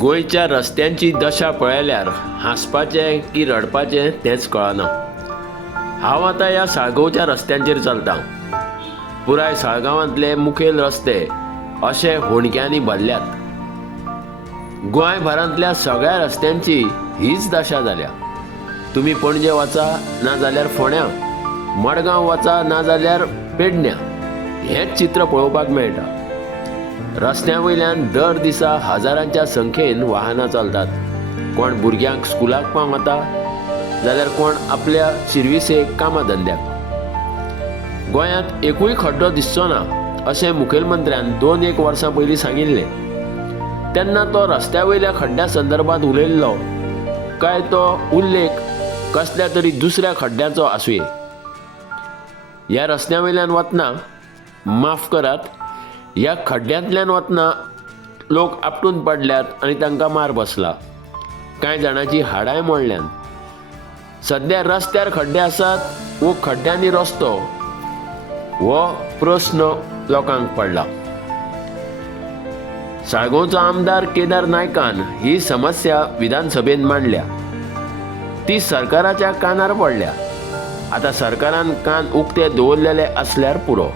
गोंयच्या रस्त्यांची दशा पळयल्यार हांसपाचें की रडपाचें तेंच कळना। हांव आतां ह्या साळगांवच्या रस्त्यांचेर चलतां। पुराय साळगांवांतले मुखेल रस्ते अशे होणक्यांनी भरल्यात। गोंयभरांतल्या सगळ्या रस्त्यांची हीच दशा जाल्या। तुमी पणजे वचा ना जाल्यार फोंड्या, मडगांव वचा ना जाल्यार पेडण्यां, हेंच चित्र पळोवपाक मेळटा। रस्त्यां वयल्यान दर दिसा हजारांच्या संख्येन वाहनां चलतात। कोण भुरग्यांक स्कुलाक पावंक वता जाल्यार कोण आपल्या शिर्विसेक कामा धंद्याक। गोंयांत एकूय खड्डो दिसचो ना अशें मुखेलमंत्र्यान 2-1 वर्सां पयलीं सांगिल्लें। तेन्ना तो रस्त्या वयल्या खड्ड्या संदर्भांत उलयल्लो काय तो उल्लेख कसल्या तरी दुसऱ्या खड्ड्याचो आसुये। ह्या रस्त्या वयल्यान वतना, माफ करात, ह्या खड्ड्यांतल्यान वतना लोक आपटून पडल्यात आनी तांकां मार बसला। कांय जाणांची हाडांय मोडल्यात। सद्या रस्त्यार खड्डे आसात वो खड्ड्यांनी रस्तो, हो प्रस्न लोकांक पडला। साळगांवचो आमदार केदार नायकान ही समस्या विधानसभेत मांडल्या। ती सरकाराच्या कानार पडल्या। आतां सरकारान कान उक्ते दवरलेले आसल्यार पुरो।